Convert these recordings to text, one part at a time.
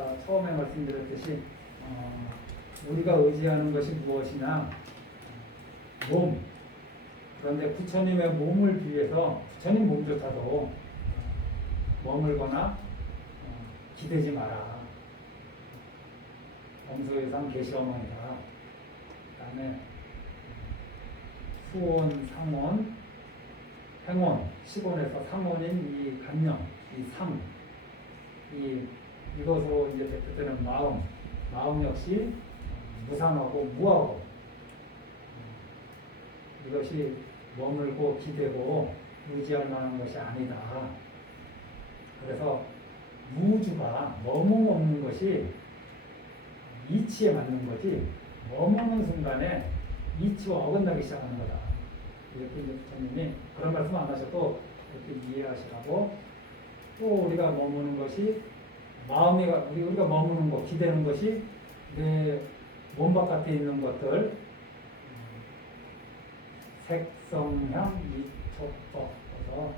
아까 처음에 말씀드렸듯이 우리가 의지하는 것이 무엇이냐? 몸. 그런데 부처님의 몸을 비해서 부처님 몸조차도 머물거나 기대지 마라. 엄소유상 계시어머니다. 그 다음에 수온, 상온, 행온, 시곤에서 상온인 이 감명, 이 상, 이것으로 이제 대표되는 마음 역시 무상하고 무하고 이것이 머물고 기대고 의지할 만한 것이 아니다. 그래서 무주가 머문 없는 것이 이치에 맞는 거지 머무는 순간에 이치와 어긋나기 시작하는 거다. 이렇게 이제 부처님이 그런 말씀 안 하셔도 이렇게 이해하시라고 또 우리가 머무는 것이 우리가 머무는 것, 기대는 것이 내 몸 바깥에 있는 것들 색성향 미촉법 그래서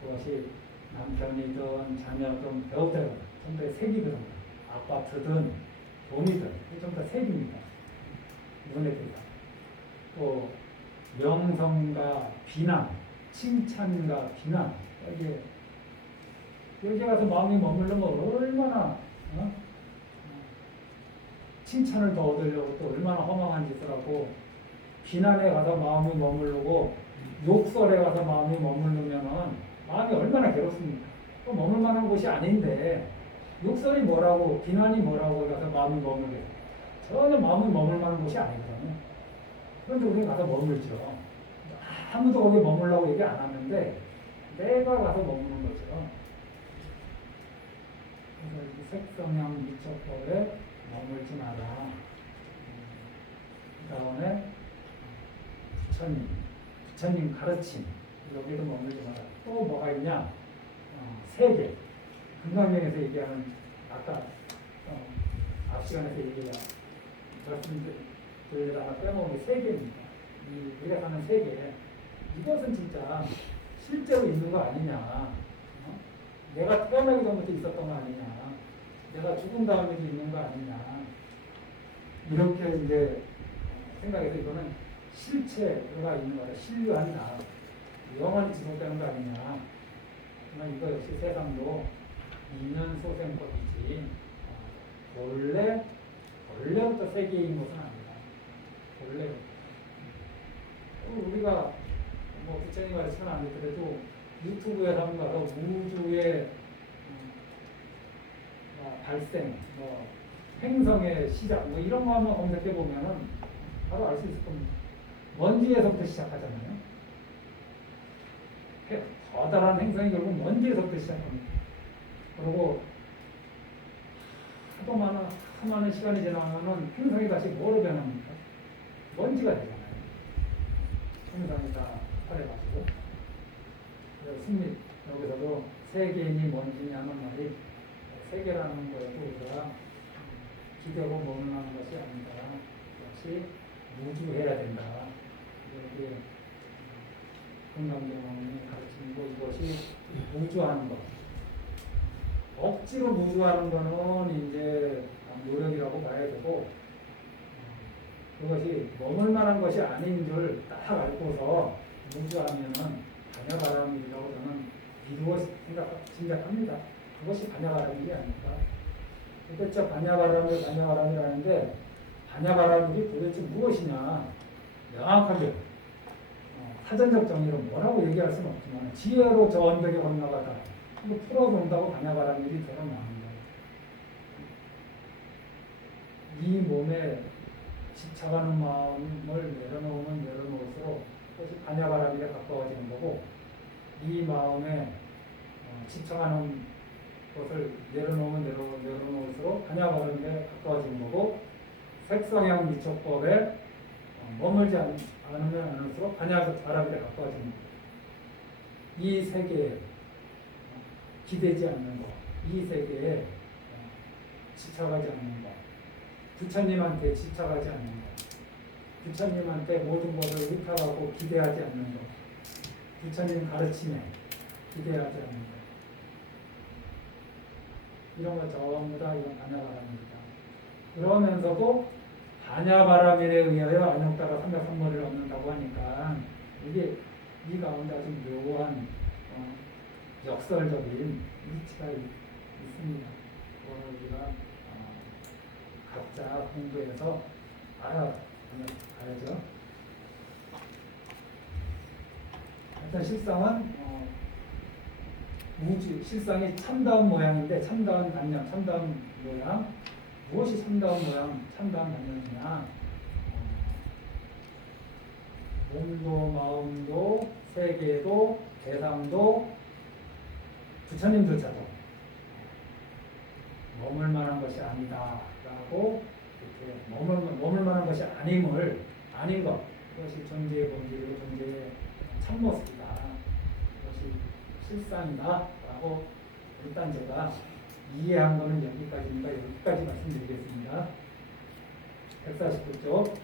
그것이 남편이든 자녀든 배우든 전부 다 색이거든요. 아파트든 돈이든 전부 다 색입니다. 눈에 띄다. 또 명성과 비난, 칭찬과 비난 여기 가서 마음이 머물려면 얼마나 칭찬을 더 얻으려고 또 얼마나 허망한 짓을 하고 비난에 가서 마음이 머무르고 욕설에 가서 마음이 머무르면은 마음이 얼마나 괴롭습니까? 또 머물 만한 곳이 아닌데 욕설이 뭐라고 비난이 뭐라고 가서 마음이 머물게 전혀 마음이 머물 만한 곳이 아니거든요. 그런데 우리 가서 머물죠. 아무도 거기 머물라고 얘기 안 하는데 내가 가서 머무는 거죠. 그래서 이 색성향 미촉법에 머물지 마라. 그 다음에 부처님 가르침 여기도 머물지 마라. 또 뭐가 있냐? 세계 금강경에서 얘기하는 아까 앞 시간에서 말씀드리다가 빼먹은 게 세계입니다. 우리가 사는 세계 이것은 진짜 실제로 있는 거 아니냐? 내가 태어나기 전부터 있었던 거 아니냐? 내가 죽은 다음에도 있는 거 아니냐? 이렇게 이제 생각해서 이거는 실체가 있는 거다. 신류한다. 영원히 지속되는 거 아니냐? 정말 이거 역시 세상도 인연소생법이지. 원래부터 세계인 것은 아니다. 원래 우리가 뭐 부처님 말씀은 아니더라도 유튜브에 한번 가서 우주의 발생, 행성의 시작, 이런 거 한번 검색해 보면은 바로 알 수 있을 겁니다. 먼지에서부터 시작하잖아요. 커다란 행성이 결국 먼지에서부터 시작합니다. 그리고 하도 많은 시간이 지나면은 행성이 다시 뭐로 변합니까? 먼지가 되잖아요. 행성이 다 파래가지고. 그래서 승리 여기서도 세계인이 먼지냐는 말이 세계라는 거에도 우리가 기대고 머무르는 것이 아니다. 역시 무주해야 된다. 이렇게 금강경이 가르치는 거 이것이 무주하는 것. 억지로 무주하는 거는 이제 노력이라고 봐야 되고 그것이 머물 만한 것이 아닌 줄 딱 알고서 무주하면은 반야바람일이라고 저는 미루어 짐작합니다. 그것이 반야바람일이 아닐까. 도대체 반야바람이라는데 반야바람일이 도대체 무엇이냐 명확하게 사전적 정의로 뭐라고 얘기할 수는 없지만 지혜로 저 언덕에 건너가다 이거 풀어본다고 반야바람일이 드러납니다. 이 몸에 집착하는 마음을 내려놓을수록 그것이 반야바람일에 가까워지는 거고 이 마음에 집착하는 것을 내려놓을수록 반야바람일에 가까워지는 거고 색성향 미촉법에 머물지 않을수록 반야바람일에 가까워지는 거. 이 세계에 기대지 않는 것, 이 세계에 집착하지 않는 것, 부처님한테 집착하지 않는 것, 부처님한테 모든 것을 의탁하고 기대하지 않는 것, 부처님 가르침에 기대하지 않는 것. 이런 거 전부 다 이건 반야바람입니다. 그러면서도 반야바람에 의하여 안욕다가 삼각삼머리를 얻는다고 하니까 이게 이 가운데 아주 묘한 역설적인 이치가 있습니다. 그걸 우리가 각자 공부해서 알아야죠. 일단 실상은 실상이 참다운 모양인데 참다운 단념, 참다운 모양. 무엇이 참다운 모양, 참다운 단념이냐? 몸도 마음도 세계도 대상도 부처님조차도 머물 만한 것이 아니다라고 이렇게 머물 만한 것이 아닌 것, 그것이 존재의 본질이고 존재의 참모습이다. 그것이 실상이다라고 일단 제가 이해한 거는 여기까지니까 여기까지 말씀드리겠습니다. 149쪽.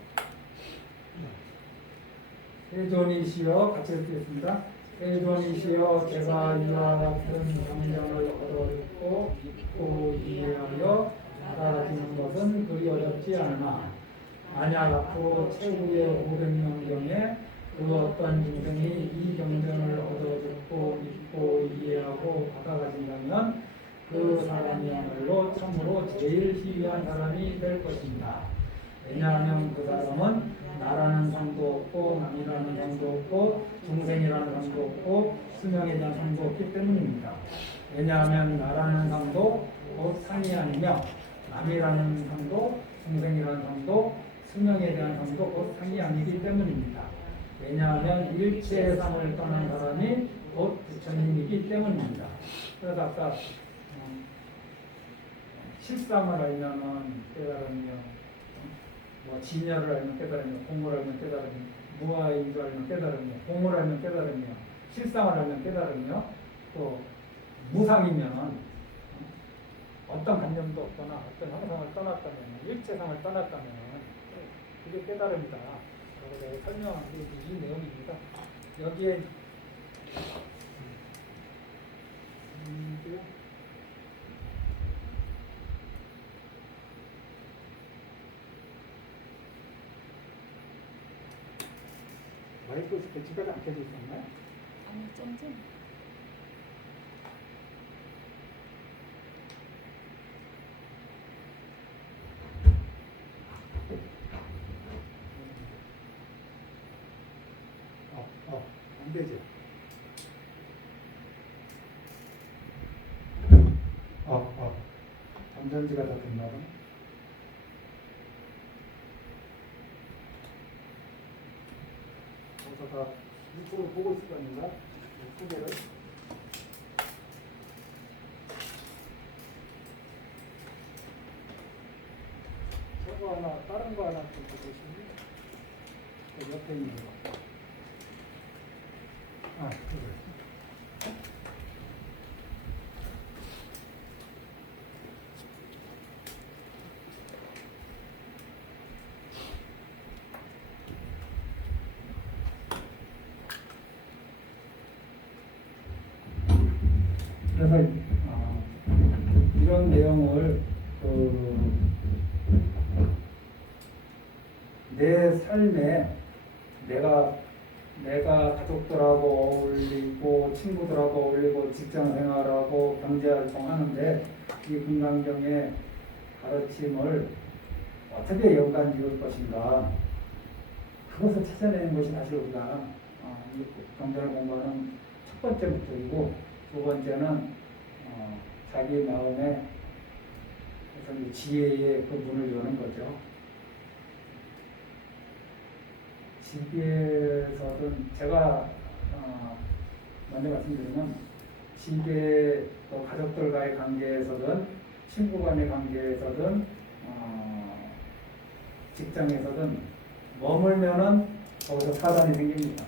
세존이시여 같이 읽겠습니다. 세존이시여 제가 이와 같은 경전을 얻어듣고 믿고 이해하여 알아지는 것은 그리 어렵지 않으나 만약 앞으로 최후의 500년 그 어떤 중생이 이 경전을 얻어듣고 믿고 이해하고 받아가진다면 그 사람이야말로 참으로 제일 희귀한 사람이 될 것입니다. 왜냐하면 그 사람은 나라는 상도 없고 남이라는 상도 없고 중생이라는 상도 없고 수명에 대한 상도 없기 때문입니다. 왜냐하면 나라는 상도 곧 상이 아니며 남이라는 상도 중생이라는 상도 수명에 대한 상도 곧 상이 아니기 때문입니다. 왜냐하면 일체의 상을 떠난 사람이 곧 부처님이기 때문입니다. 그래서 아까 실상을 알면은 깨달으며, 진여를 알면 깨달으며, 공을 알면 깨달으며, 무아인 줄 알면 깨달으며, 공을 알면 깨달으며, 실상을 알면 깨달으며, 또 무상이면 어떤 관념도 없거나 어떤 형상을 떠났다면, 일체상을 떠났다면 그게 깨달음이다. 라고 내가 설명한 게 이 내용입니다. 여기에 마이크 배치가 안 켜져 있었나요? 아니, 좀. 안 되죠. 건전지가 다 됐나 봐. 다 이쪽으로 보고 있을 거 아닌가? 두 개를. 저거 하나, 다른 거 하나 좀 보시면 그 옆에 있는 거. 그래. 그래서 이런 내용을 내 삶에 내가 가족들하고 어울리고 친구들하고 어울리고 직장생활하고 경제활동하는데 이 금강경의 가르침을 어떻게 연관 지을 것인가, 그것을 찾아내는 것이 사실 우리가 경전을 공부하는 첫 번째 목적이고, 두 번째는 자기 마음에 지혜의 그 문을 여는 거죠. 집에서든 제가 먼저 말씀드리면 집에 또 가족들과의 관계에서든 친구 간의 관계에서든 직장에서든 머물면은 거기서 사단이 생깁니다.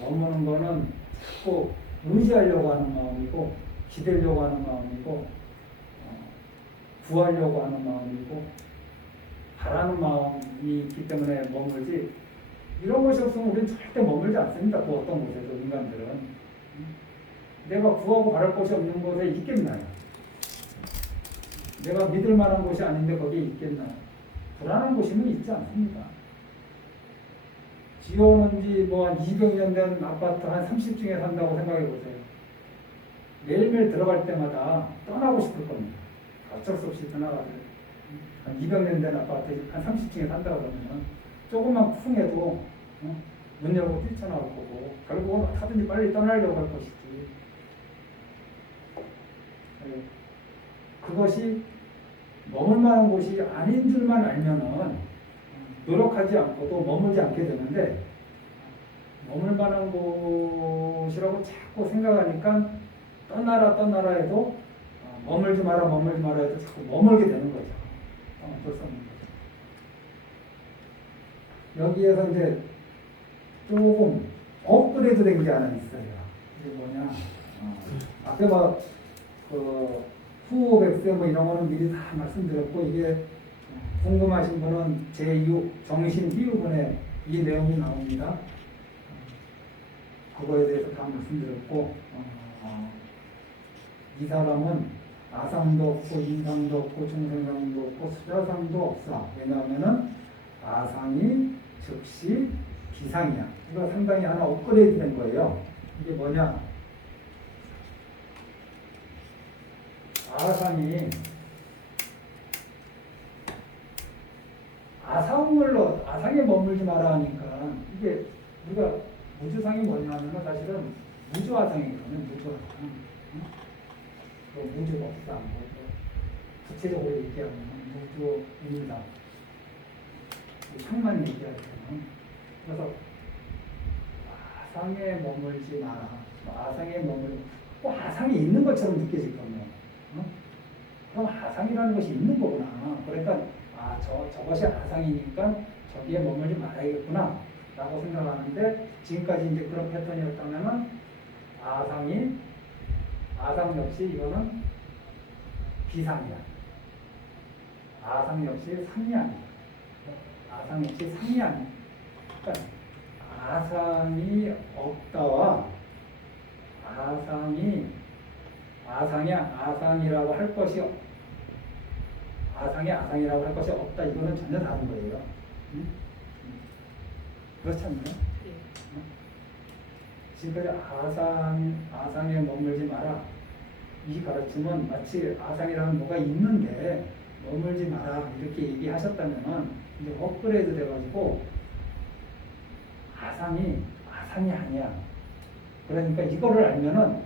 머무는 거는 자꾸 의지하려고 하는 마음이고, 기대려고 하는 마음이고, 구하려고 하는 마음이고, 바라는 마음이 있기 때문에 머물지, 이런 것이 없으면 우리는 절대 머물지 않습니다. 그 어떤 곳에서 인간들은. 내가 구하고 바랄 곳이 없는 곳에 있겠나요? 내가 믿을 만한 곳이 아닌데 거기에 있겠나요? 불안한 곳이면 있지 않습니다. 지어놓은 지 뭐 한 200년 된 아파트 한 30층에 산다고 생각해 보세요. 매일매일 들어갈 때마다 떠나고 싶을 겁니다. 어쩔 수 없이 떠나가세요. 한 200년 된 아파트 한 30층에 산다고 그러면 조금만 쿵해도 문 열고 뛰쳐나올 거고 결국은 어떻게든지 빨리 떠나려고 할 것이지. 그것이 머물 만한 곳이 아닌 줄만 알면은 노력하지 않고도 머물지 않게 되는데 머물 만한 곳이라고 자꾸 생각하니까 떠나라 해도 머물지 마라 해도 자꾸 머물게 되는 거죠. 어쩔 수 없는 거죠. 여기에서 이제 조금 업그레이드 된 게 하나 있어요. 이게 뭐냐? 앞에 그 후백세 뭐 이런 거는 미리 다 말씀드렸고 이게 궁금하신 분은 제2 정신 희유분에 이 내용이 나옵니다. 그거에 대해서 다 말씀드렸고 이 사람은 아상도 없고 인상도 없고 중생상도 없고 수자상도 없어. 왜냐하면은 아상이 즉시 기상이야. 이거 상당히 하나 업그레이드 된 거예요. 이게 뭐냐? 아상이 아상에 머물지 마라 하니까 이게 우리가 무주상이 뭐냐면 사실은 무주아상이거든요. 무주아상. 무주법상 구체적으로 얘기하면 무주입니다. 상만 얘기할 때는 그래서 아상에 머물지 마라. 아상에 꼭 아상이 있는 것처럼 느껴질 겁니다. 그럼 아상이라는 것이 있는 거구나. 그러니까 저것이 아상이니까 저기에 머물지 말아야겠구나 라고 생각하는데 지금까지 이제 그런 패턴이었다면은 아상 역시 이거는 비상이야. 아상 역시 상이 아니야. 아상 역시 상이 아니야. 그러니까 아상이 없다와 아상이라고 할 것이 아상이라고 할 것이 없다. 이거는 전혀 다른 거예요. 그렇지 않나요? 지금까지 아상에 머물지 마라. 이 가르침은 마치 아상이라는 뭐가 있는데 머물지 마라 이렇게 얘기하셨다면은 이제 업그레이드 돼가지고 아상이 아니야. 그러니까 이거를 알면은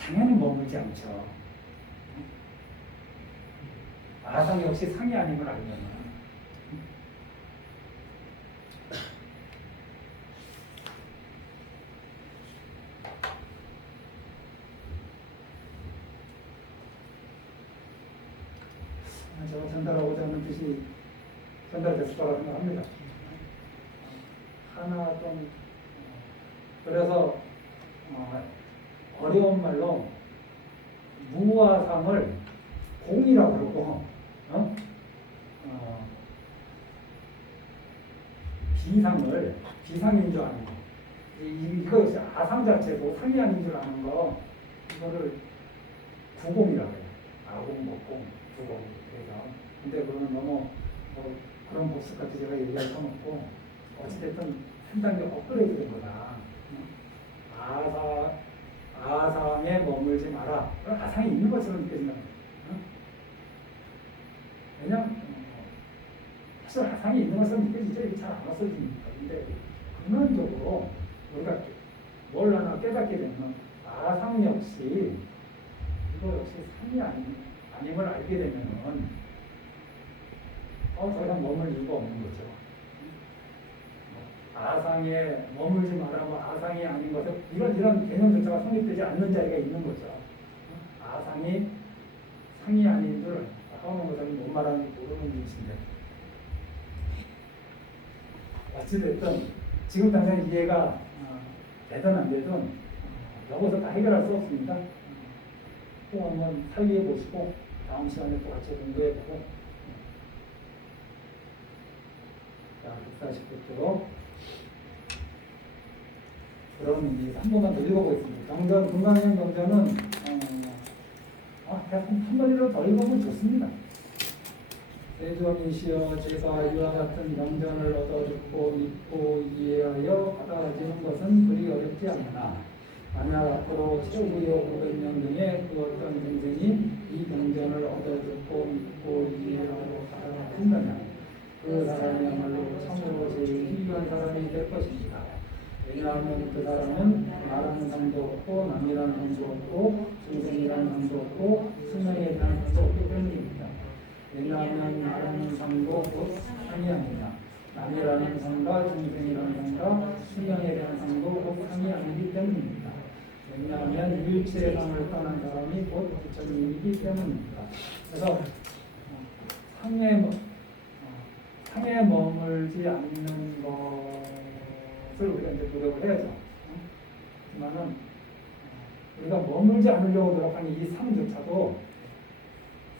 당연히 머물지 않죠. 아상 역시 상이 아닌 걸 알면은. 제가 전달하고자 하는 뜻이 전달됐을 거라고 생각합니다. 하나 좀 그래서 어려운 말로 무아상을 공이라고 그러고 비상인 줄 아는 거. 이거 역시 아상 자체도 상이 아닌 줄 아는 거 이거를 구공이라고 해요. 아공, 목공, 구공. 근데 그거는 너무 그런 복습같이 제가 얘기할 건 없고 어찌됐든 상당히 업그레이드 된 거다. 아상에 머물지 마라. 아상이 있는 것처럼 느껴진다. 왜냐면 사실 아상이 있는 것처럼 느껴지죠. 이게 잘 안 없어지니까. 근데 근원적으로 우리가 뭘 하나 깨닫게 되면 아상 역시 이거 역시 상이 아님을 알게 되면은 더 이상 머물 이유가 없는 거죠. 아상에 머물지 마라, 아상이 아닌 것은 이런 개념조차가 성립되지 않는 자리가 있는 거죠. 아상이 상이 아닌 줄 하는 것은 뭔 말하는지 모르는 분이신데 어찌됐든 지금 당장 이해가 되든 안 되든 여기서 다 해결할 수 없습니다. 또 한번 사유해 보시고 다음 시간에 또 같이 공부해 보고 자, 149쪽 그런 이제 한 번만 더 읽어보겠습니다. 경전, 금강경 경전은 한 번이라도 더 읽으면 좋습니다. 대전이시여 제가 이와 같은 명전을 얻어 듣고 믿고 이해하여 받아들이는 것은 그리 어렵지 않으나 만약 앞으로 최후의 500년 중에 그 어떤 동생이 이 명전을 얻어 듣고 믿고 이해하여 받아들인다면 그 사람이야말로 참으로 제일 희귀한 사람이 될 것입니다. 왜냐하면 그 사람은 말하는 상도 없고 남이라는 상도 없고 중생이라는 상도 없고 수명에 대한 상도 없기 때문입니다. 왜냐하면 말하는 상도 곧 상이 아니냐. 남이라는 상과 중생이라는 상과 수명에 대한 상도 곧 상이 아니기 때문입니다. 왜냐하면 일체의 상을 떠난 사람이 곧 부처님이기 때문입니다. 그래서 상에 머물지 않는 것을 우리가 이제 노력을 해야죠. 하지만은 우리가 머물지 않으려고 노력하는 이 상조차도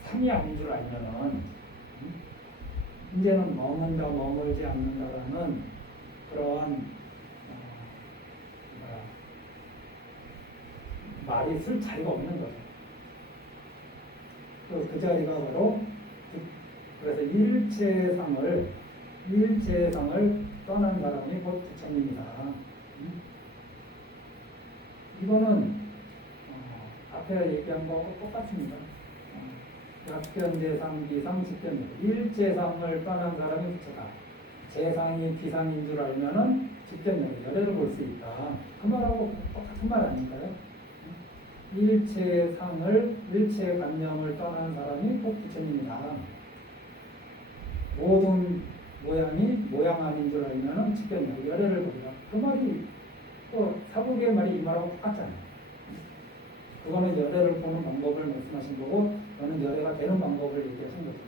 상이 아닌 줄 알면은 이제는 머문다 머물지 않는다라는 그러한 말이 쓸 자리가 없는 거죠. 그 자리가 바로 그래서 일체상을 떠난 사람이 곧 부처님이다. 이거는 앞에 얘기한 거하고 똑같습니다. 약견재상, 비상, 직견 일체상을 떠난 사람이 부처다. 재상이 비상인 줄 알면은 직견 열애를 볼 수 있다. 그 말하고 똑같은 말 아닌가요? 일체관념을 떠난 사람이 곧 부처님이다. 모든 모양이 모양 아닌 줄 알면은 직견 열애를 보리라. 그 말이 또 사부계의 말이 이 말하고 똑같잖아요. 그거는 열애를 보는 방법을 말씀하신 거고, 저는 열애가 되는 방법을 얘기하신 거죠.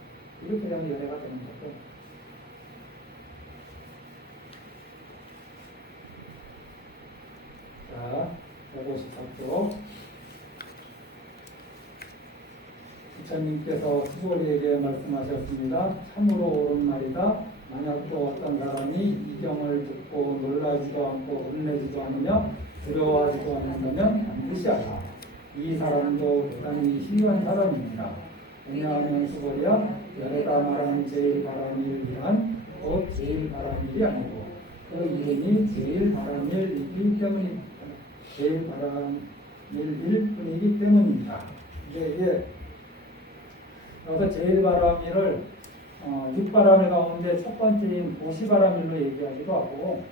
이렇게 되면 열애가 되는 거고. 자, 154쪽. 부처님께서 수고리에게 말씀하셨습니다. 참으로 옳은 말이다. 만약 또 어떤 사람이 이 경을 듣고 놀라지도 않고 혼내지도 않으며 두려워하지도 않는다면 반드시 알라. 이 사람도 대단히 희귀한 사람입니다. 왜냐하면 수고리야 열애가 말하는 제일 바람일 위한 곧 제일 바람일이 아니고 그 이름이 제일 바람일이기 때문입니다. 제일 바람일일 뿐이기 때문입니다. 이제 여기서 제일 바람일을 육바람일 가운데 첫 번째인 보시바람일로 얘기하기도 하고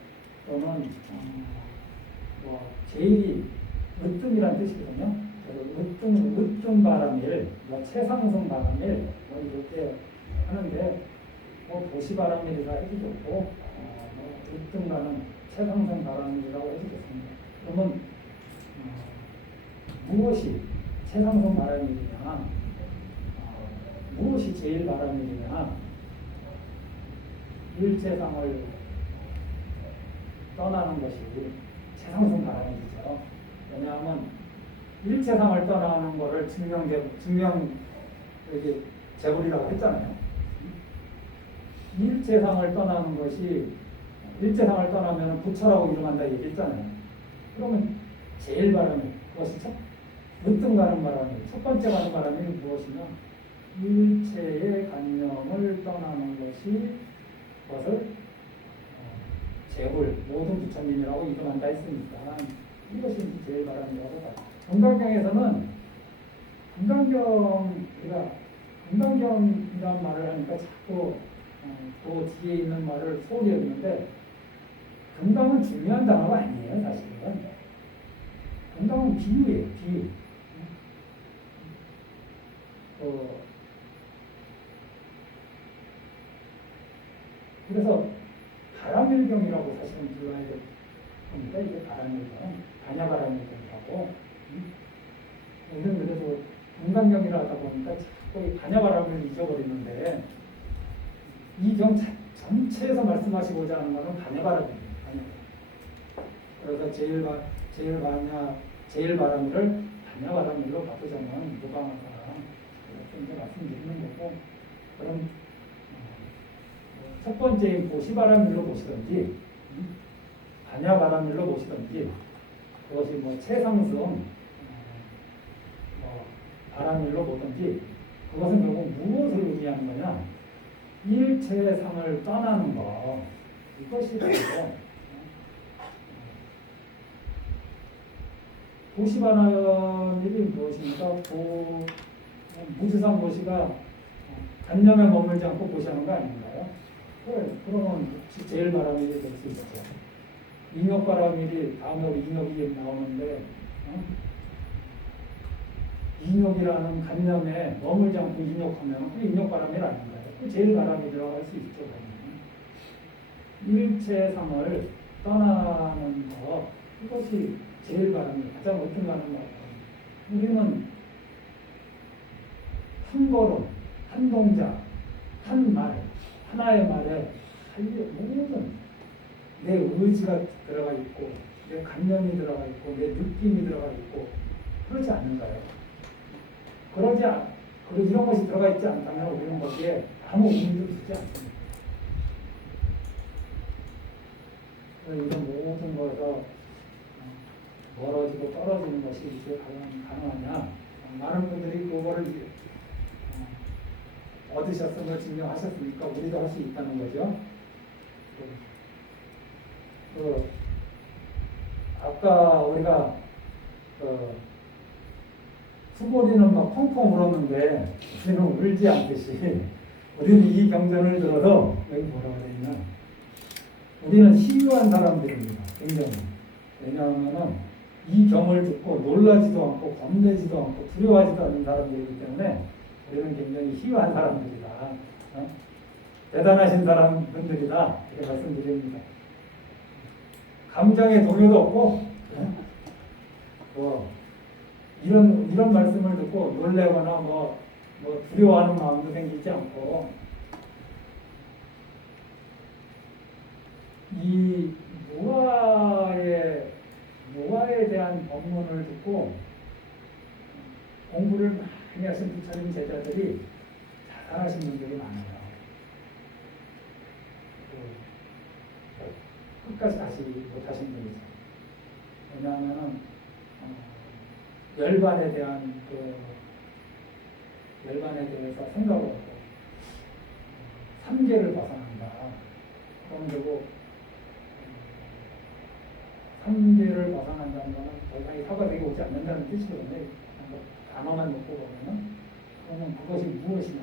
또는 제일이 으뜸이라는 뜻이거든요. 그래서 으뜸 바람일, 최상승 바람일 이렇게 하는데 보시바람일이라 해도 좋고 으뜸가는 최상승 바람일이라고 해도 좋습니다. 그러면 무엇이 최상승 바람일이냐, 무엇이 제일 바람일이냐, 일체상을 떠나는 것이 최상승 바람일이죠. 왜냐하면 일체상을 떠나는 것을 재불이라고 했잖아요. 일체상을 떠나는 것이 일체상을 떠나면 부처라고 이름한다 얘기했잖아요. 그러면 제일 바람일 그것이 으뜸 가는 바람일 첫 번째 가는 바람이 무엇이냐? 일체의 관념을 떠나는 것을 재불 모든 부처님이라고 이름한다 했으니까 이것이 제일 바람이라고 봐요. 금강경에서는 금강경이라는 말을 하니까 자꾸 그 뒤에 있는 말을 소홀히 여기는데 금강은 중요한 단어가 아니에요. 사실은 금강은 비유예요. 비유. 그래서 바람일경이라고 사실은 불러야 됩니다. 이게 바람일경, 반야바람일경이라고. 요즘 그래서 금강경이라 하다 보니까 자꾸 반야바람을 잊어버리는데 이 경 전체에서 말씀하시고자 하는 것은 반야바람입니다. 그래서 제일 바람을 반야바람일로 바꾸자면 무방하다. 이렇게 이제 말씀드리는 거고, 그럼 첫 번째인 보시바람일로 보시든지 반야바람일로 보시든지 그것이 뭐 최상승, 뭐 바람일로 뭐든지 그것은 결국 무엇을 의미하는 거냐? 일체상을 떠나는 거. 이것이 바로 도시반환일이 무엇입니까? 무주상 도시가 단념에 머물지 않고 보시하는 거 아닌가요? 그러면 제일 바람일이 될 수 있죠. 인욕바람일이 다음으로 인욕이 나오는데 인욕이라는 관념에 머물지 않고 인욕하면 그게 인욕바람일 아닌가요? 그 제일 바람일이라고 할 수 있죠. 일체상을 떠나는 것, 이것이 제일 바람일, 가장 어중간한 것. 우리는 한 걸음, 한 동작, 한 말, 하나의 말에 모든 내 의지가 들어가 있고, 내 관념이 들어가 있고, 내 느낌이 들어가 있고, 그러지 않는가요? 그리고 이런 것이 들어가 있지 않다면 우리는 거기에 아무 의미도 두지 않습니다. 이런 모든 것에서 멀어지고 떨어지는 것이 이렇게 가능하냐? 많은 분들이 그거를 얻으셨음을 증명하셨으니까 우리도 할 수 있다는 거죠. 아까 우리가 수고리는 막 펑펑 울었는데 우리는 울지 않듯이 우리는 이 경전을 들어서 여기 뭐라고 그랬냐? 우리는 희유한 사람들입니다. 굉장히. 왜냐하면 이 경을 듣고 놀라지도 않고 겁내지도 않고 두려워하지도 않는 사람들이기 때문에 우리는 굉장히 희유한 사람들이다. 대단하신 사람들이다. 이렇게 말씀드립니다. 감정의 동요도 없고 이런 말씀을 듣고 놀래거나 뭐 두려워하는 마음도 생기지 않고 이 무아에 대한 법문을 듣고 공부를 많이 하신 부처님 제자들이 자살하신 분들이 많아요. 끝까지 가지 못하신 분이죠. 왜냐하면 열반에 대해서 생각을 하고 삼계를 벗어난다. 그럼 결국 삼계를 벗어난다는 것은 더 이상 사과되게 오지 않는다는 뜻이거든요. 단어만 놓고 보면 그러면 그것이 무엇이냐?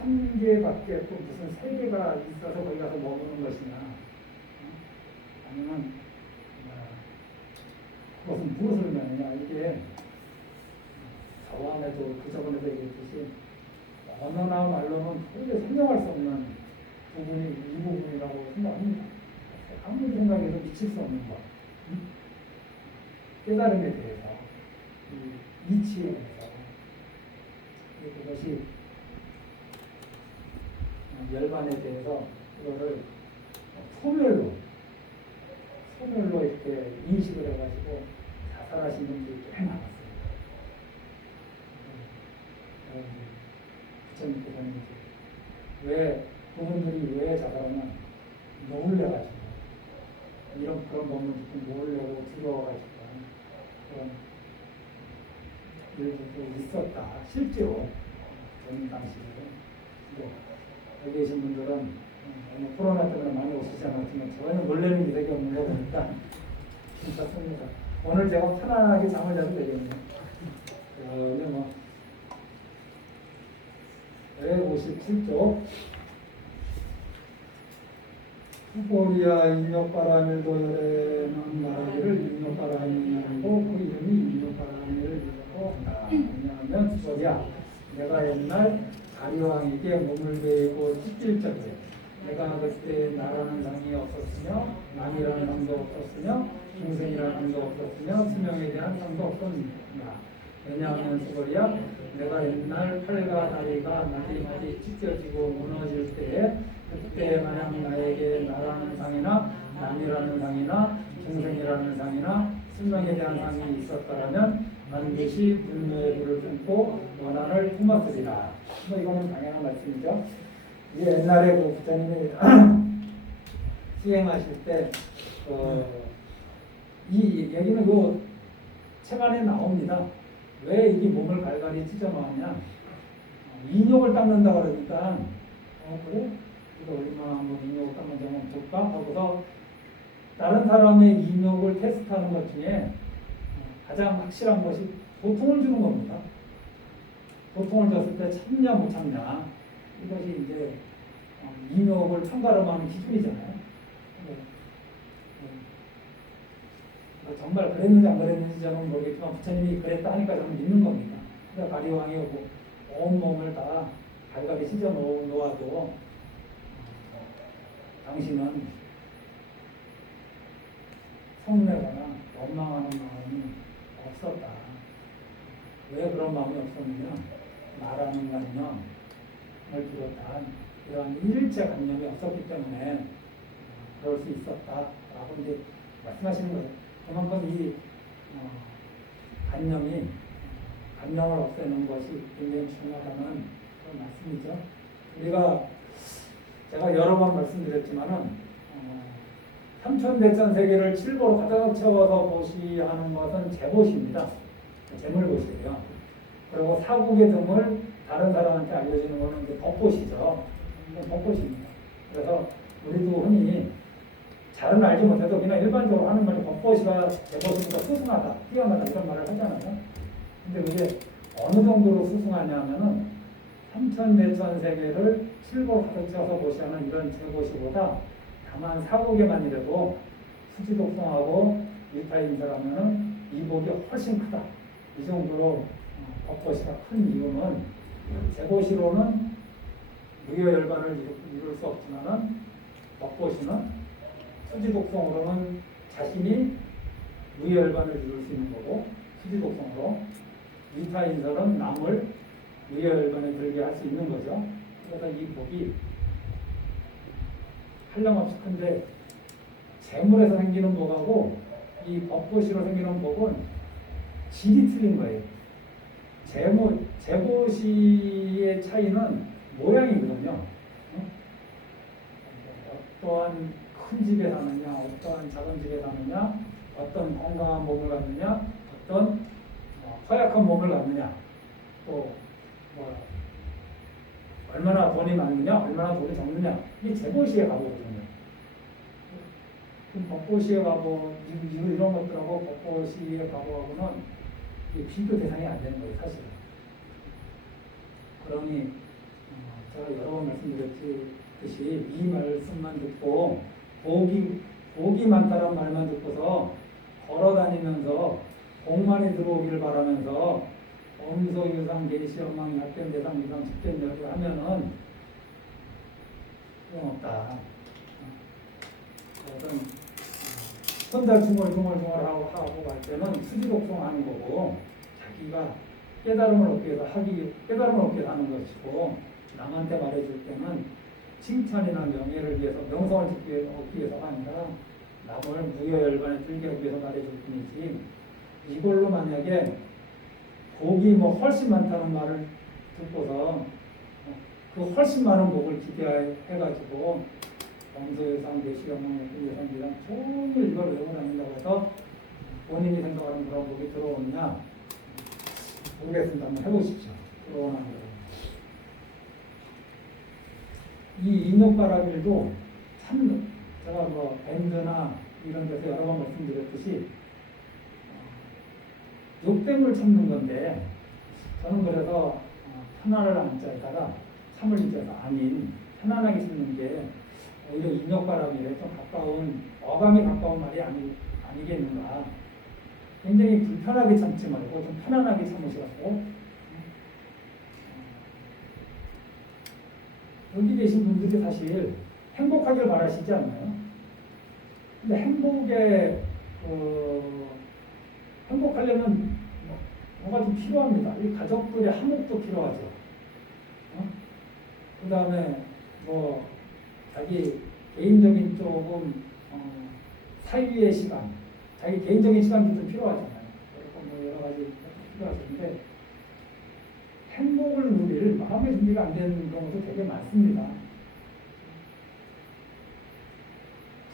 삼계밖에 또 무슨 세계가 있어서 거기 가서 머무는 것이냐? 아니면 그것은 무엇을 의미하느냐? 이게 저번에도 저번에도 얘기했듯이 언어나 말로는 도저히 설명할 수 없는 부분이 이 부분이라고 생각합니다. 아무리 생각해도 미칠 수 없는 것. 깨달음에 대해서, 이치에 대해서. 그것이 열반에 대해서 그거를 소멸로 이렇게 인식을 해가지고 자살하신 분들이 꽤 많았어요. 부처님께서는 왜 그분들이 왜 자살하냐? 놀래가지고 그런 법을 듣고 놀래고 두려워가지고 그런 일들도 있었다. 실제로 저는 당시에 여기 계신 분들은 코로나 때문에 많이 오시지 않았지만 전혀 놀라는 기색이 없는 거 보니까 진짜 씁니다. 오늘 제가 편안하게 잠을 자도 되겠네요. 전혀 뭐 157쪽 후보리아 인욕바라밀도 열에는 말하기를 인욕바라밀이라고 그 이름이 인욕바라밀이라고 한다. 왜냐하면 후보리아 내가 옛날 다리왕에게 몸을 베이고 찢길 적에 내가 그때 나라는 상이 없었으며 남이라는 상도 없었으며 중생이라는 상도 없었으며 수명에 대한 상도 없었느냐. 왜냐하면 수고리야 내가 옛날 팔과 다리가 마디마디 찢겨지고 무너질 때에 그때 만약 나에게 나라는 상이나 남이라는 상이나 중생이라는 상이나 수명에 대한 상이 있었다면 반드시 불멸의 불을 품고 원한을 품었으리라. 뭐 이거는 당연한 말씀이죠. 이게 옛날에 그 부처님이 수행하실 때 이 얘기는 요 책 안에 나옵니다. 왜 이게 몸을 갈갈이 찢어놓았냐? 인욕을 닦는다 그러니까 그래? 이거 얼마나 한번 인욕을 닦는지 한번 볼까? 하고서 다른 사람의 인욕을 테스트하는 것 중에 가장 확실한 것이 고통을 주는 겁니다. 고통을 줬을 때 참냐 못 참냐 이것이 이제 인욕을 판가름하는 기준이잖아요. 정말 그랬는지 안 그랬는지 저는 모르겠지만 부처님이 그랬다 하니까 저는 믿는 겁니다. 그러니까 가리왕이 온 몸을 다 갈갈이 찢어 놓아도 당신은 성내거나 원망하는 마음이 없었다. 왜 그런 마음이 없었느냐? 말하는 관념을 비롯한 이런 일체 관념이 없었기 때문에 그럴 수 있었다라고 이제 말씀하시는 거예요. 그만큼 이 관념을 없애는 것이 굉장히 중요하다는 그런 말씀이죠. 제가 여러 번 말씀드렸지만은 삼천대천 세계를 칠보로 가득 채워서 보시하는 것은 재보시입니다. 재물보시예요. 그리고 사국의 등을 다른 사람한테 알려주는 것은 이제 법보시죠. 법보시입니다. 그래서 우리도 흔히 잘은 알지 못해도 그냥 일반적으로 하는 말이 법보시가 재보시보다 수승하다, 뛰어나다 이런 말을 하잖아요. 근데 그게 어느 정도로 수승하냐면은 삼천대천 세계를 칠보로 가득 채워서 보시하는 이런 재보시보다 다만 사국에만이라도 수지독성하고 일타인사라면은 이 복이 훨씬 크다. 이 정도로 법보시가 큰 이유는 재보시로는 무효열반을 이룰 수 없지만은 법보시는 수지독성으로는 자신이 무효열반을 이룰 수 있는 거고 수지독성으로 일타인사는 남을 무효열반에 들게 할 수 있는 거죠. 그래서 이 복이 한량없이 큰데 재물에서 생기는 복하고 이 법보시로 생기는 복은 질이 틀린 거예요. 재보시의 차이는 모양이거든요. 어떠한 큰 집에 사느냐, 어떠한 작은 집에 사느냐, 어떤 건강한 몸을 갖느냐, 어떤 허약한 몸을 갖느냐, 또 얼마나 돈이 많느냐, 얼마나 돈이 적느냐, 이게 재보시의 가보거든요. 법보시의 가보, 이런 것들하고 법보시의 가보하고는 비교 대상이 안 되는 거예요, 사실은. 그러니 제가 여러 번 말씀드렸듯이 이 말씀만 듣고 복이 많다는 말만 듣고서 걸어다니면서 복만이 들어오기를 바라면서 엄소 유상 계시엄망 약견 대상 유상 직견 여기 하면은 소용없다. 그것은 혼자 중얼중얼하고 갈 때는 수지독성하는 거고 자기가 깨달음을 얻기 위해서 깨달음을 얻기 위해서 하는 것이고 남한테 말해줄 때는 칭찬이나 명예를 위해서 명성을 얻기 위해서가 아니라 남을 무효열반에 들게 하기 위해서 말해줄 뿐이지 이걸로 만약에 복이 훨씬 많다는 말을 듣고서 그 훨씬 많은 복을 기대해가지고 범소유상, 내시경험, 예상기상 종일 이걸 외우고 다닌다고 해서 본인이 생각하는 그런 복이 들어오느냐 모르겠습니다. 한번 해보십시오. 들어오나 이 인욕바라밀도 참 제가 밴드나 이런 데서 여러 번 말씀드렸듯이 욕됨을 참는 건데 저는 그래서 편안을 안자에다가 참을 인자에서 아닌 편안하게 참는 게 오히려 인욕바람이래 좀 가까운 어감이 가까운 말이 아니겠는가. 굉장히 불편하게 참지 말고 좀 편안하게 참으시라고. 여기 계신 분들이 사실 행복하길 바라시지 않나요? 근데 행복하려면 뭐가 좀 필요합니다. 이 가족들의 화목도 필요하죠. 그 다음에 자기 개인적인 조금 사유의 시간, 자기 개인적인 시간도 좀 필요하잖아요. 그리고 여러 가지 필요하신데 행복을 누릴 마음의 준비가 안 되는 경우도 되게 많습니다.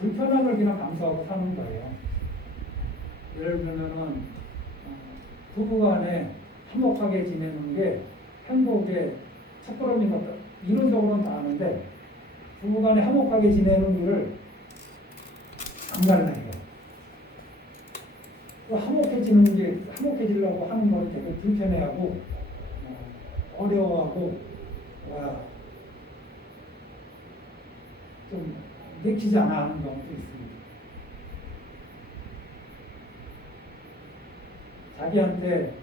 불편함을 그냥 감수하고 사는 거예요. 예를 들면은 부부간에 화목하게 지내는 게 행복의 첫걸음인 것 같다. 이론적으로는 다 아는데 부부간에 화목하게 지내는 일을 안 갈라요. 화목해지는 게 화목해지려고 하는 걸 되게 불편해하고 어려워하고 좀 내키지 않아 하는 경우도 있습니다. 자기한테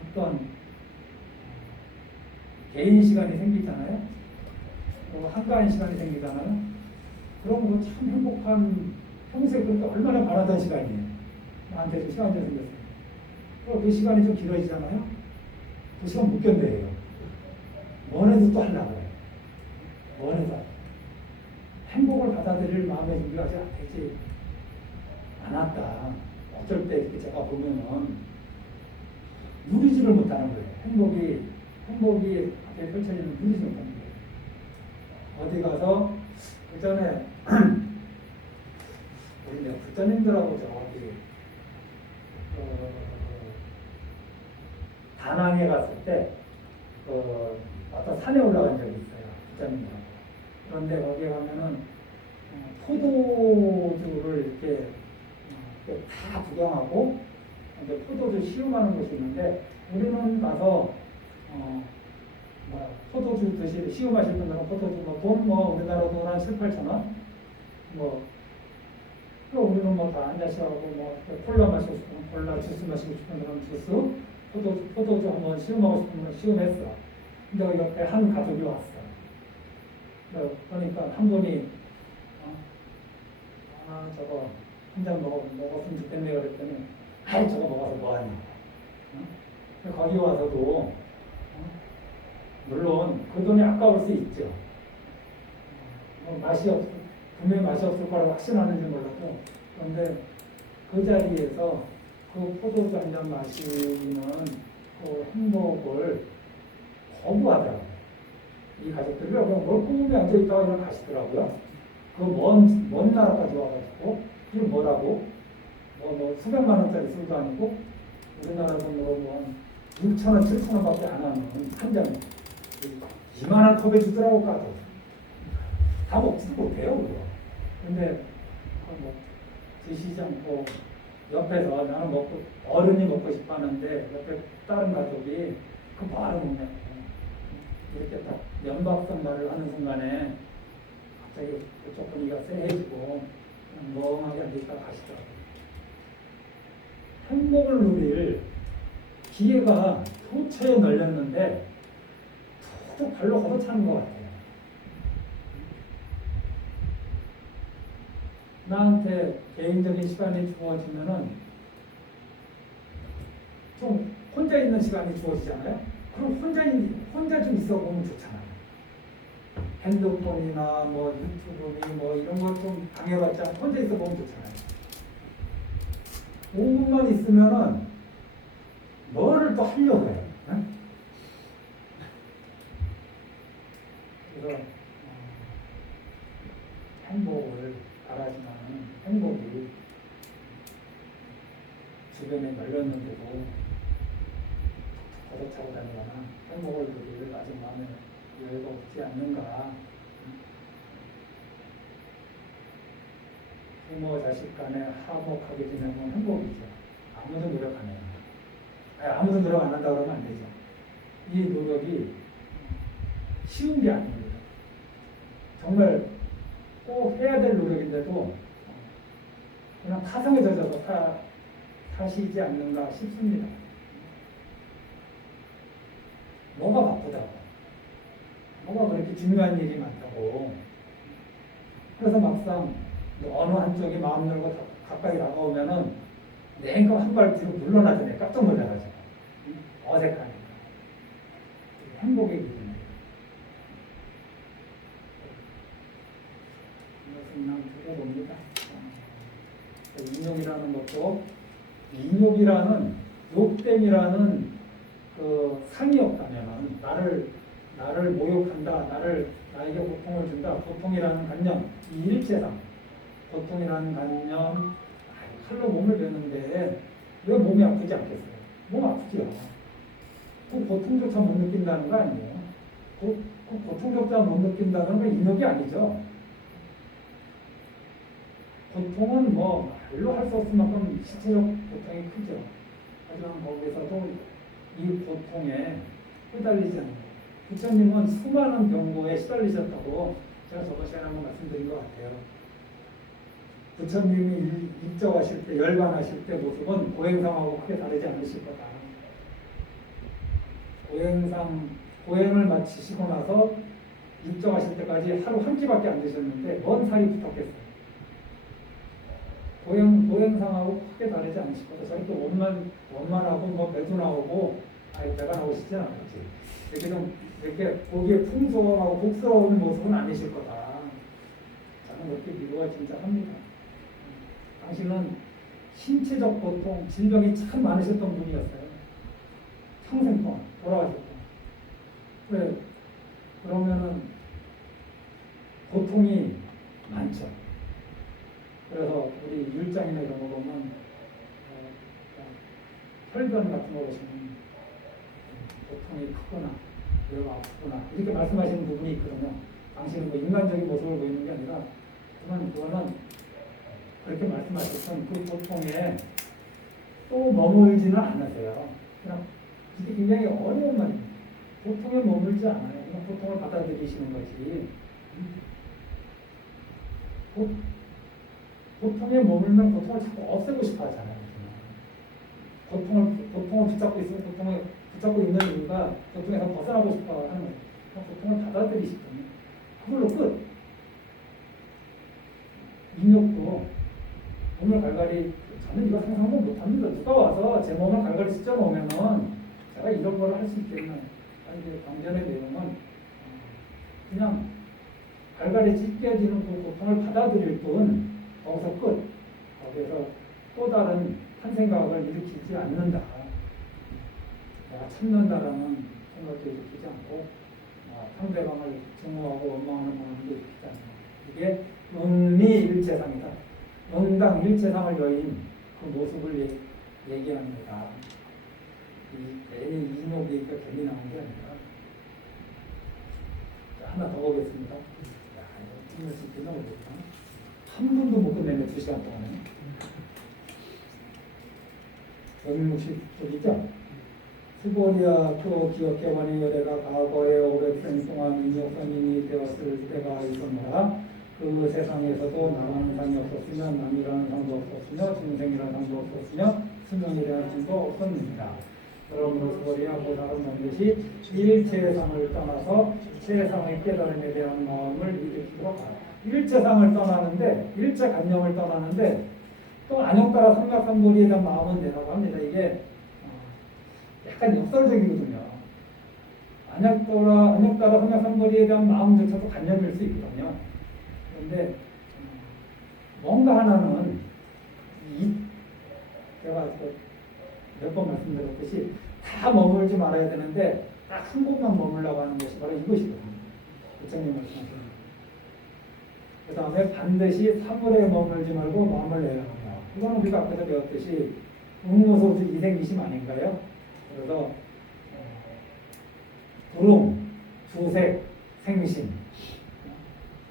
어떤 개인 시간이 생기잖아요. 또 한가한 시간이 생기잖아요. 그런 거 참 행복한 평소에 그렇게 얼마나 바라던 시간이에요. 나한테 좀 시간이 생겼어요. 그 시간이 좀 길어지잖아요. 그 시간 못 견뎌요. 원해도 또 하려고 해요. 원해서. 행복을 받아들일 마음의 준비가 아직 되지 않았다. 어쩔 때 이렇게 제가 보면은 누리지를 못하는 거예요. 행복이 앞에 펼쳐지는 누리지 못하는 거예요. 어디 가서 그 전에 우리 부처님들하고 저기 다낭에 갔을 때 어떤 산에 올라간 적이 있어요. 부처님들하고. 그런데 거기에 가면은 포도주를 이렇게 다 구경하고 이제 포도주 시음하는 곳이 있는데 우리는 가서 포도주 시음하실 분들은 포도주 돈 우리나라 돈 한 7, 8천 원 우리는 다 한 잔씩 하고 콜라 마시고 싶으면 콜라, 주스 마시고 싶은 사람은 주스, 포도주 한번 시음하고 싶으면 시음했어. 근데 옆에 한 가족이 왔어. 그러니까 한 분이 저거 한 잔 먹었으면 좋겠네요 그랬더니 저거 먹어서 뭐하니? 거기 와서도 물론 그 돈이 아까울 수 있죠. 분명히 맛이 없을 거라고 확신하는지 몰라도 그런데 그 자리에서 그 포도주 한 잔 마시는 그 행복을 거부하더라고요. 이 가족들이 뭘 꿈에 앉아있다가 그냥 가시더라고요. 그 먼 나라까지 와가지고 이게 뭐라고? 수백만 원짜리 술도 아니고 우리나라 돈으로 6천 원, 7천 원밖에 안 하는 한 잔에 이만한 컵에 주더라고 까도 다 먹지도 못해요 그거. 근데 드시지 않고 옆에서 나는 어른이 먹고 싶어 하는데 옆에 다른 가족이 그 말을 먹네. 이렇게 딱 면박성 말을 하는 순간에 갑자기 그쪽 분위기가 쎄해지고 멍하게 앉아있다가 가시더라고요. 행복을 누릴 기회가 도처에 널렸는데 툭툭 발로 걷어차는 것 같아요. 나한테 개인적인 시간이 주어지면은 좀 혼자 있는 시간이 주어지잖아요. 그럼 혼자 좀 있어 보면 좋잖아요. 핸드폰이나 유튜브니 이런 거 좀 방해받지 않고 혼자 있어 보면 좋잖아요. 5분만 있으면은 뭐를 또 하려고 해요. 응? 그래서 행복을 바라지만 행복이 주변에 널렸는데도 걷어차고 다니거나 행복을 누릴 아직 마음에 여유가 없지 않는가. 부모 자식 간에 화목하게 지내면 행복이죠. 아무도 노력 안 해요. 아무도 노력 안 한다고 그러면 안 되죠. 이 노력이 쉬운 게 아닙니다. 정말 꼭 해야 될 노력인데도 그냥 타성에 젖어서 사시지 않는가 싶습니다. 뭐가 바쁘다고, 뭐가 그렇게 중요한 일이 많다고. 그래서 막상 어느 한쪽이 마음 열고 가까이 다가오면은 내가 한 발 뒤로 물러나더니 깜짝 놀라가지고 어색하니까 행복의 기준이에요. 이것은 난 들어봅니다. 인욕이라는 것도 인욕이라는 욕됨이라는 그 상이 없다면 나를 모욕한다, 나에게 고통을 준다, 고통이라는 관념, 이 일체상 고통이라는 관념, 칼로 몸을 베는데 왜 몸이 아프지 않겠어요? 몸 아프지요. 그 고통조차 못 느낀다는 거 아니에요? 그 고통조차 못 느낀다는 건 인욕이 아니죠. 고통은 뭐 말로 할 수 없을 만큼 시체적 고통이 크죠. 하지만 거기서도 이 고통에 휘달리지 않는 부처님은 수많은 병고에 시달리셨다고 제가 저번 시간에 한번 말씀드린 것 같아요. 부처님이 입적하실 때, 열반하실 때 모습은 고행상하고 크게 다르지 않으실 거다. 고행을 마치시고 나서 입적하실 때까지 하루 한 끼밖에 안 드셨는데 뭔 살이 붙었겠어요. 고행상하고 크게 다르지 않으실 거다. 저렇게 원만하고 뭐 배도 나오고 배가 나오시진 않았지. 이렇게 보기에 풍성하고 복스러운 모습은 아니실 거다. 저는 그렇게 위로가 진짜 합니다. 당신은 신체적 고통, 질병이 참 많으셨던 분이었어요. 평생 동안 돌아가셨고. 그러면은 고통이 많죠. 그래서 우리 율장이나 이런 거 보면 혈변 같은 거 보시면 고통이 크거나 뇌가 아프구나 이렇게 말씀하시는 부분이 있거든요. 당신은 뭐 인간적인 모습을 보이는 게 아니라 그거는 그렇게 말씀하셨던 그 고통에 또 머물지는 않으세요. 그냥 이게 굉장히 어려운 말입니다. 고통에 머물지 않아요. 그냥 고통을 받아들이시는 거지. 고통에 머물면 고통을 자꾸 없애고 싶어 하잖아요. 고통을 붙잡고 있으면 고통을 붙잡고 있는 이유가 고통에서 벗어나고 싶어 하는 거예요. 고통을 받아들이시거든요. 그걸로 끝. 인욕도 몸을 갈갈이, 저는 이거 상상도 못합니다. 누가 와서 제 몸을 갈갈이 찢어놓으면은 제가 이런 걸 할 수 있겠나. 이제 경전의 내용은 그냥 갈갈이 찢겨지는 그 고통을 받아들일 뿐 거기서 끝. 거기에서 또 다른 한 생각을 일으키지 않는다. 내가 참는다라는 생각도 일으키지 않고 상대방을 증오하고 원망하는 마음도 일으키지 않는다. 이게 응리일체상이다. 응당일체상을 여인 그 모습을 얘기합니다. 괜히 인욕이 괜히 나온 게 아니라. 자, 하나 더 보겠습니다. 이거 끝나 보겠다. 한 분도 못 끝내네, 2시간 동안에. 160쪽이죠? 스보리아교 기억해보니 여대가 과거에 오랫생 동안 인욕선인이 되었을 때가 있었노라. 그 세상에서도 나라는 상이 없었으며 남이라는 상도 없었으며 중생이라는 상도 없었으며 수명이라는 상도 없었느니라. 그러므로 스보리아 보살은 반드시 일체상을 떠나서 세상의 깨달음에 대한 마음을 일으키도록 하라. 일체상을 떠나는데, 일체관념을 떠나는데 또 안욕따라 삼각삼보리에 대한 마음은 내라고 합니다. 이게 약간 역설적이거든요. 안욕따라 삼각삼보리에 대한 마음조차도 관념일 수 있거든요. 그런데 뭔가 하나는 제가 몇 번 말씀드렸듯이 다 머물지 말아야 되는데 딱 한 곳만 머물라고 하는 것이 바로 이것이거든요. 부처님 말씀하시는. 그 다음에 반드시 사물에 머물지 말고 마음을 내야 한다. 이거는 우리가 앞에서 배웠듯이 응모소주 이생이심 아닌가요? 그래서 부름, 주색, 생심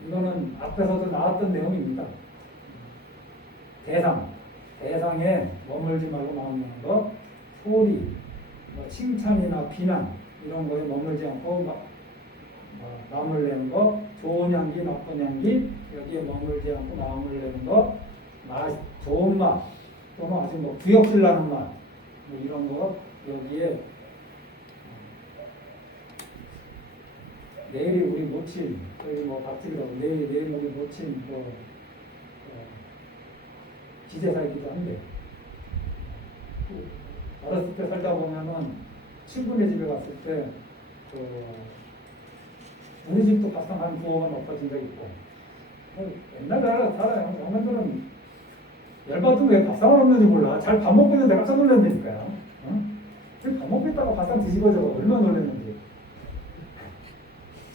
이거는 앞에서도 나왔던 내용입니다. 대상에 머물지 말고 마음 내는 거, 소리, 칭찬이나 비난 이런 거에 머물지 않고 마음을 내는 거, 좋은 향기, 나쁜 향기 여기에 머물지 않고 마음을 내는 거, 좋은 맛 또는 아주 구역질 나는 맛 이런 거 여기에 내일이 우리 모친 저희 밥집이라고 내일 우리 모친 기재사이기도 한데 어렸을 때 살다 보면은 친구네 집에 갔을 때 우리 집도 밥상 한 2번 엎어진 적이 있고 옛날에 살아요. 영남들은 열받으면 왜 밥상을 없는지 몰라. 잘 밥 먹고 있는데 깜짝 놀랐다니까요. 밥 먹고 있다가 밥상 뒤집어져서 얼마나 놀랐는지.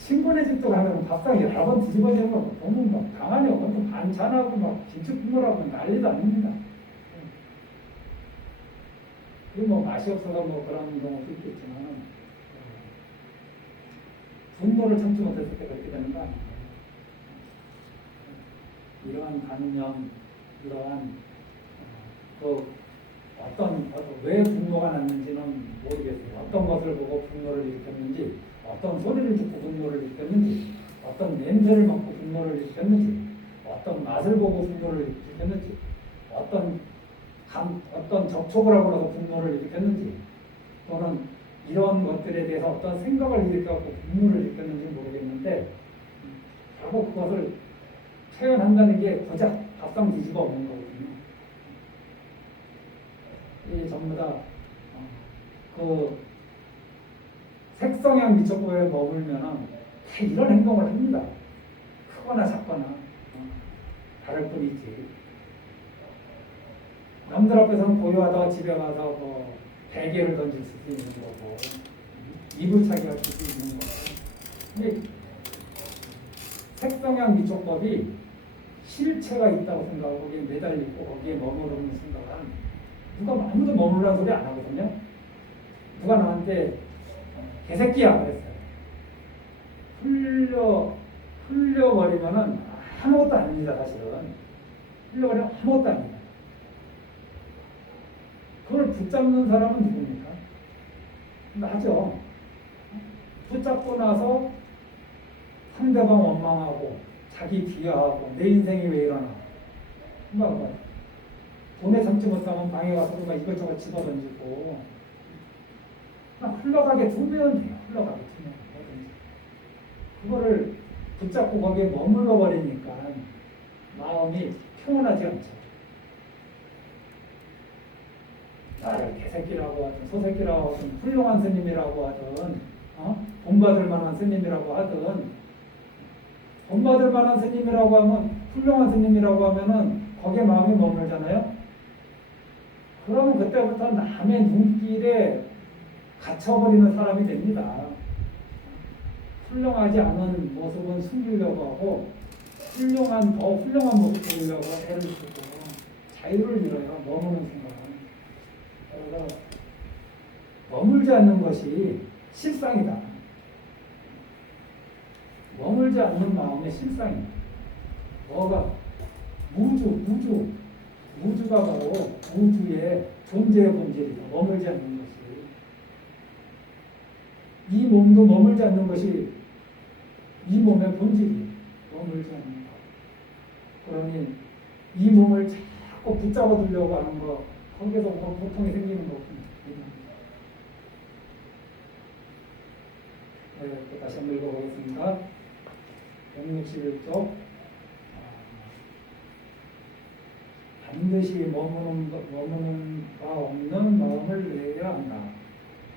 친구네 집도 가면 밥상 여러 번 뒤집어지는 거 보면 막 방안이 완전 반찬하고 막 김치 국물하고 난리도 아닙니다. 그리고 뭐 맛이 없어서 뭐 그런 경우도 있겠지만 분노를 참지 못했을 때 그렇게 되는 거 아니에요. 이러한 관념, 이러한 왜 분노가 났는지는 모르겠어요. 어떤 것을 보고 분노를 일으켰는지, 어떤 소리를 듣고 분노를 일으켰는지, 어떤 냄새를 맡고 분노를 일으켰는지, 어떤 맛을 보고 분노를 일으켰는지, 어떤 접촉을 하고 나서 분노를 일으켰는지, 또는 이런 것들에 대해서 어떤 생각을 일으켜서 분노를 일으켰는지 모르겠는데, 결국 그것을 표현한다는 게 고작 밥상 뒤집어 엎는 거거든요. 이 전부 다 그 색성향 미적고에 머물면은 다 이런 행동을 합니다. 크거나 작거나 다를 뿐이지. 남들 앞에서는 고요하다가 집에 가서 뭐 베개를 던질 수도 있는 거고 이불차기 할 수도 있는 거고. 근데 색성향 미적법이 실체가 있다고 생각하고 거기에 매달리고 거기에 머무르는 순간 누가 아무도 머무르라는 소리 안 하거든요. 누가 나한테 개새끼야 그랬어요. 흘려버리면은 아무것도 아닙니다. 사실은 흘려버리면 아무것도 아닙니다. 그걸 붙잡는 사람은 누굽니까? 나죠. 붙잡고 나서 상대방 원망하고 자기 비하하고 내 인생이 왜 이러나 막 돈에 참지 못하면 방에 가서 막 이것저것 집어던지고 그냥 흘러가게 두면 돼요. 흘러가게 두면 뭐든지. 그거를 붙잡고 거기에 머물러 버리니까 마음이 평온하지 않죠. 나를 개새끼라고 하든 소새끼라고 하든 훌륭한 스님이라고 하든 본받을 만한 스님이라고 하든 본받을 만한 스님이라고 하면 훌륭한 스님이라고 하면은 거기에 마음이 머물잖아요. 그러면 그때부터 남의 눈길에 갇혀버리는 사람이 됩니다. 훌륭하지 않은 모습은 숨기려고 하고 더 훌륭한 모습 보이려고 애를 쓰고 자유를 잃어요. 머무는 순간. 그래서 머물지 않는 것이 실상이다. 머물지 않는 마음의 실상입니다. 뭐가 우주가 바로 우주의 존재의 본질이다. 머물지 않는 것이. 이 몸도 머물지 않는 것이 이 몸의 본질이에요. 머물지 않는 것. 그러니 이 몸을 자꾸 붙잡아 두려고 하는 것, 거기서 고통이 생기는 거군요. 네, 또 다시 한번 읽어보겠습니다. 161쪽. 반드시 머무는 바 없는 마음을 내야 한다.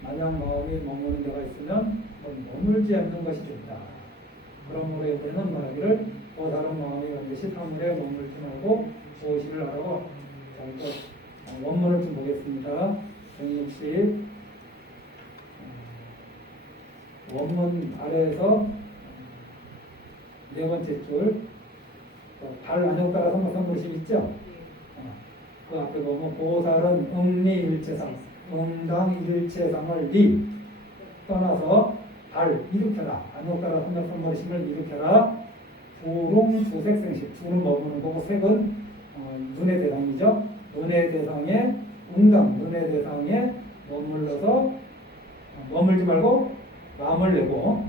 만약 마음이 머무는 데가 있으면 머물지 않는 것이 좋다. 그러므로 여기는 말하기를 다른 마음이 반드시 사물에 머물지 말고 무엇이를 하라고. 자, 또 원문을 좀 보겠습니다. 160 원문 아래에서 네 번째 줄 발 안녕 따라 삼보심 있죠? 그 앞에 보면 보살은 응리일체상 응당 일체상을 떠나서 발 일으켜라. 안녕 따라 삼보심을 일으켜라. 두롱 두색생식. 두는 머무는 거고 색은 눈의 대상이죠. 눈의 대상에 응당 눈의 대상에 머물지 말고 마음을 내고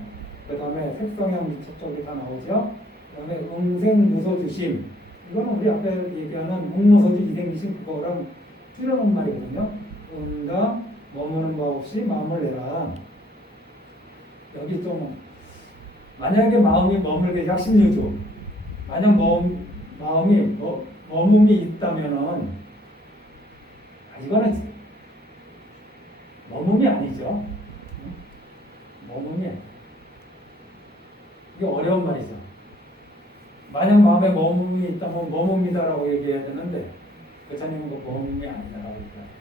그 다음에 색성향 미촉적이 다 나오죠. 그 다음에 응생무소주심. 이거는 우리 앞에 얘기하는 응무소주 이생기심 그거랑 줄여놓은 말이거든요. 응당 머무는 바 없이 마음을 내라. 여기 좀 만약에 마음이 머물게 약심유주. 만약 마음이 머금이 있다면은 이거는 머금이 아니죠. 머금이 이게 어려운 말이죠. 만약 마음에 머금이 있다면 머금이다라고 얘기해야 되는데 교사님은 그 머금이 아니다라고 얘기해요.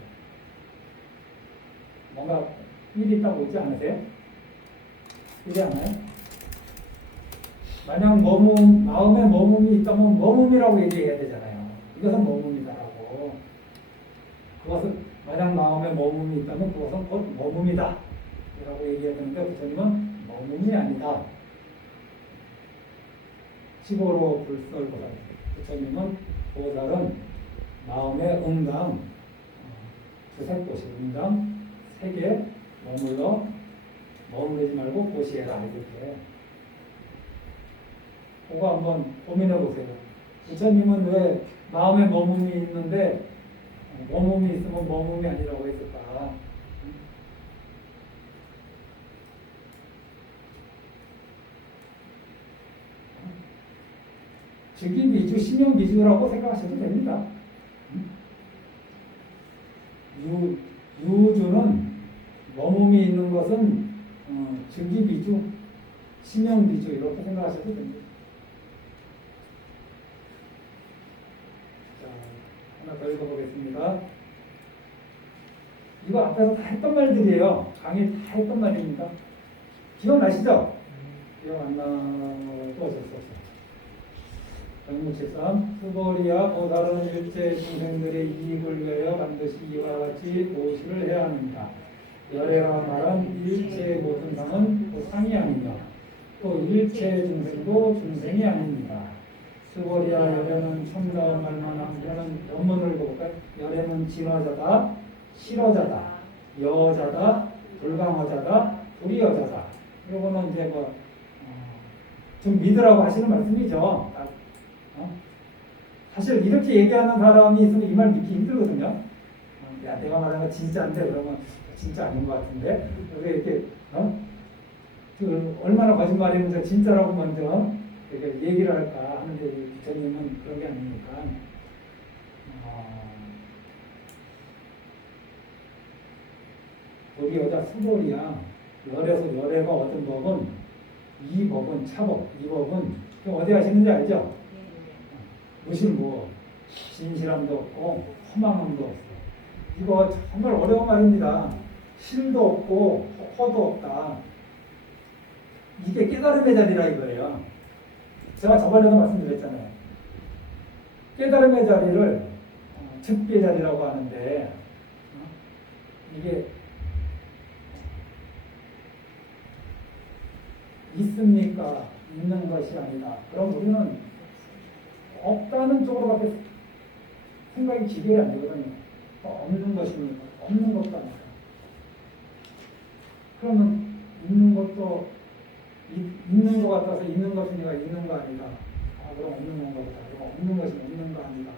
뭔가 일이 있다고 보지 않으세요? 그렇지 않아요? 만약 마음에 머금이 있다면 머금이라고 얘기해야 되잖아요. 이것은 머금이다라고. 그것은 만약 마음에 머금이 있다면 그것은 곧 머금이다 라고 얘기해야 되는데 부처님은 머금이 아니다. 시고로 불설보살. 부처님은 보살은 마음의 응당 두세 곳이 응당 세 개 머무르지 말고 고시해라 이렇게. 그거 한번 고민해 보세요. 부처님은 왜 마음에 머금이 있는데 머금이 있으면 머금이 아니라고 했을까? 즉위미주, 신용미주라고 생각하셔도 됩니다. 유주는 머금이 있는 것은 즉위미주, 신용미주 이렇게 생각하셔도 됩니다. 자, 하나 더 읽어보겠습니다. 이거 앞에서 다 했던 말들이에요. 강의 다 했던 말입니다. 기억나시죠? 기억 안 나도 어쩔 수 없어요. 163. 수보리야 보살은 일체 중생들의 이익을 위하여 반드시 이와 같이 보시를 해야 합니다. 열애가 말한 일체 모든 상은 또 상이 아니며 또 일체 중생도 중생이 아닙니다. 수보리야 열애는 참다운 말만 하면 원문을 볼까요? 열애는 진화자다, 실어자다, 여자다, 불강화자다, 불이여자다. 이거는 이제 좀 믿으라고 하시는 말씀이죠. 사실 이렇게 얘기하는 사람이 있으면 이 말 믿기 힘들거든요. 야, 내가 말하는 거 진짜인데 그러면 진짜 아닌 것 같은데 왜 이렇게 얼마나 거짓말이면 진짜라고 먼저 이렇게 얘기를 할까 하는데 부처님은 그런 게 아니니까 우리 여자 수돌이야. 열에서 열애가 얻은 법은 이 법은 차법, 이 법은 어디 하시는지 알죠? 무실무어, 진실함도 없고 허망함도 없어. 이거 정말 어려운 말입니다. 실도 없고 허도 없다. 이게 깨달음의 자리라 이거예요. 제가 저번에도 말씀드렸잖아요. 깨달음의 자리를 즉비의 자리라고 하는데 이게 있습니까? 있는 것이 아니다. 그럼 우리는 없다는 쪽으로밖에 생각이 지결이 안 되거든요. 없는 것입니까? 없는 것도 아니다. 그러면 있는 것도 있는 것 같아서 있는 것이니까 있는 거 아니다. 그럼 없는 건가 보다. 그럼 없는 것이 없는 거 아니다.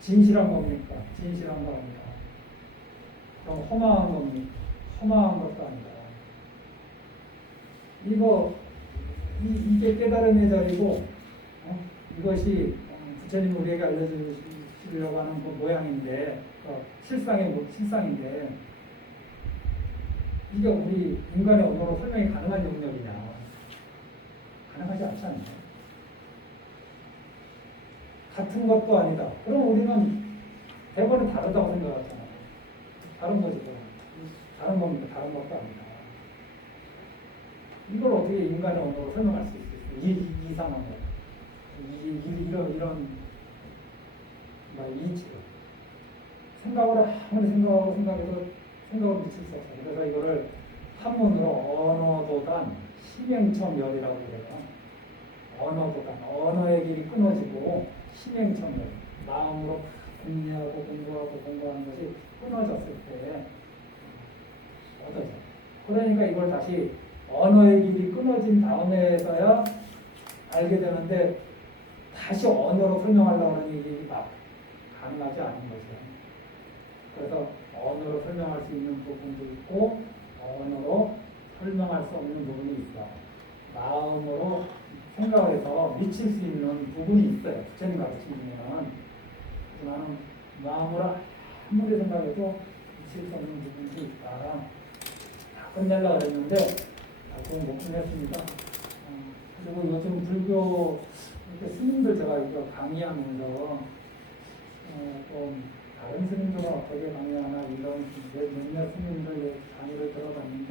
진실한 겁니까? 진실한 거 아니다. 그럼 허망한 겁니까? 허망한 것도 아니다. 이게 깨달음의 자리고, 이것이 부처님 우리에게 알려주시려고 하는 그 모양인데, 실상인데, 이게 우리 인간의 언어로 설명이 가능한 영역이냐? 가능하지 않지 않나요? 같은 것도 아니다. 그럼 우리는 대본은 다르다고 생각하잖아요. 다른 거지, 다른 겁니다. 다른 것도 아니다. 이걸 어떻게 인간의 언어로 설명할 수 있어요? 이 상황을. 이런 생각을 아무리 생각해도 생각을 미칠 수 없어요. 그래서 이거를 한문으로 언어도단 심행첨열이라고 그래요. 언어도단, 언어의 길이 끊어지고 심행첨열, 마음으로 공부하는 것이 끊어졌을 때 얻어져. 그러니까 이걸 다시 언어의 길이 끊어진 다음에서야 알게 되는데 다시 언어로 설명하려고 하는 일이 가능하지 않은 거죠. 그래서 언어로 설명할 수 있는 부분도 있고 언어로 설명할 수 없는 부분이 있어. 마음으로 생각을 해서 미칠 수 있는 부분이 있어요. 부처님 가르치면 나는 마음으로 아무리 생각해도 미칠 수 없는 부분도 있다. 다 끝내려고 했는데 그건 못 끝냈습니다. 그리고 요즘 불교 이렇게 스님들 제가 이거 강의하면서 좀 다른 스님들은 어떻게 강의하나 이런 몇몇 스님들 강의를 들어봤는데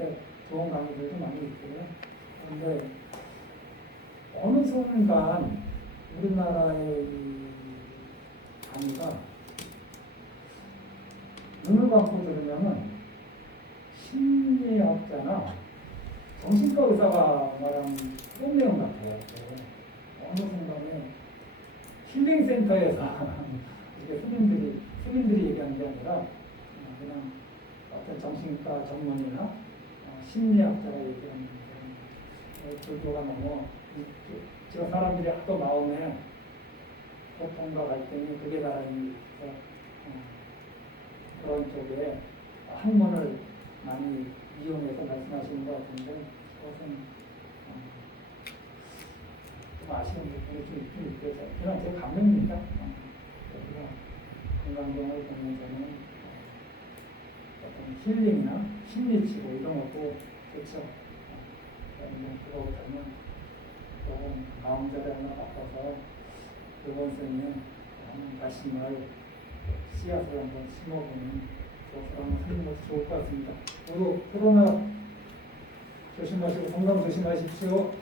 좋은 강의들도 많이 있고요. 그런데 어느 순간 우리나라의 이 강의가 눈을 감고 들으면은 심리학자나 정신과 의사가 말하는 그런 내용 같아요. 어느 순간에 힐링센터에서 이게 스님들이 얘기하는 게 아니라 그냥 어떤 정신과 전문이나 심리학자가 얘기하는 그런 불교가 너무 지금 사람들이 하도 마음에 고통과 갈등이 그게 다라니 그런 쪽에 학문을 많이 이용해서 말씀하시는 것 같은데 그것은 좀 아쉬운 부분이 좀 있긴 있겠죠. 그냥 제 감명입니다. 우리가 건강경을 보면서는 어떤 힐링이나 심리치료 이런 것도 좋죠. 그거보다는 조금 마음자리 하나 바꿔서 요번생에 말씀을 씨앗을 한번 심어보는 그것을 한번 하는 것이 좋을 것 같습니다. 모두 코로나 조심하시고 건강 조심하십시오.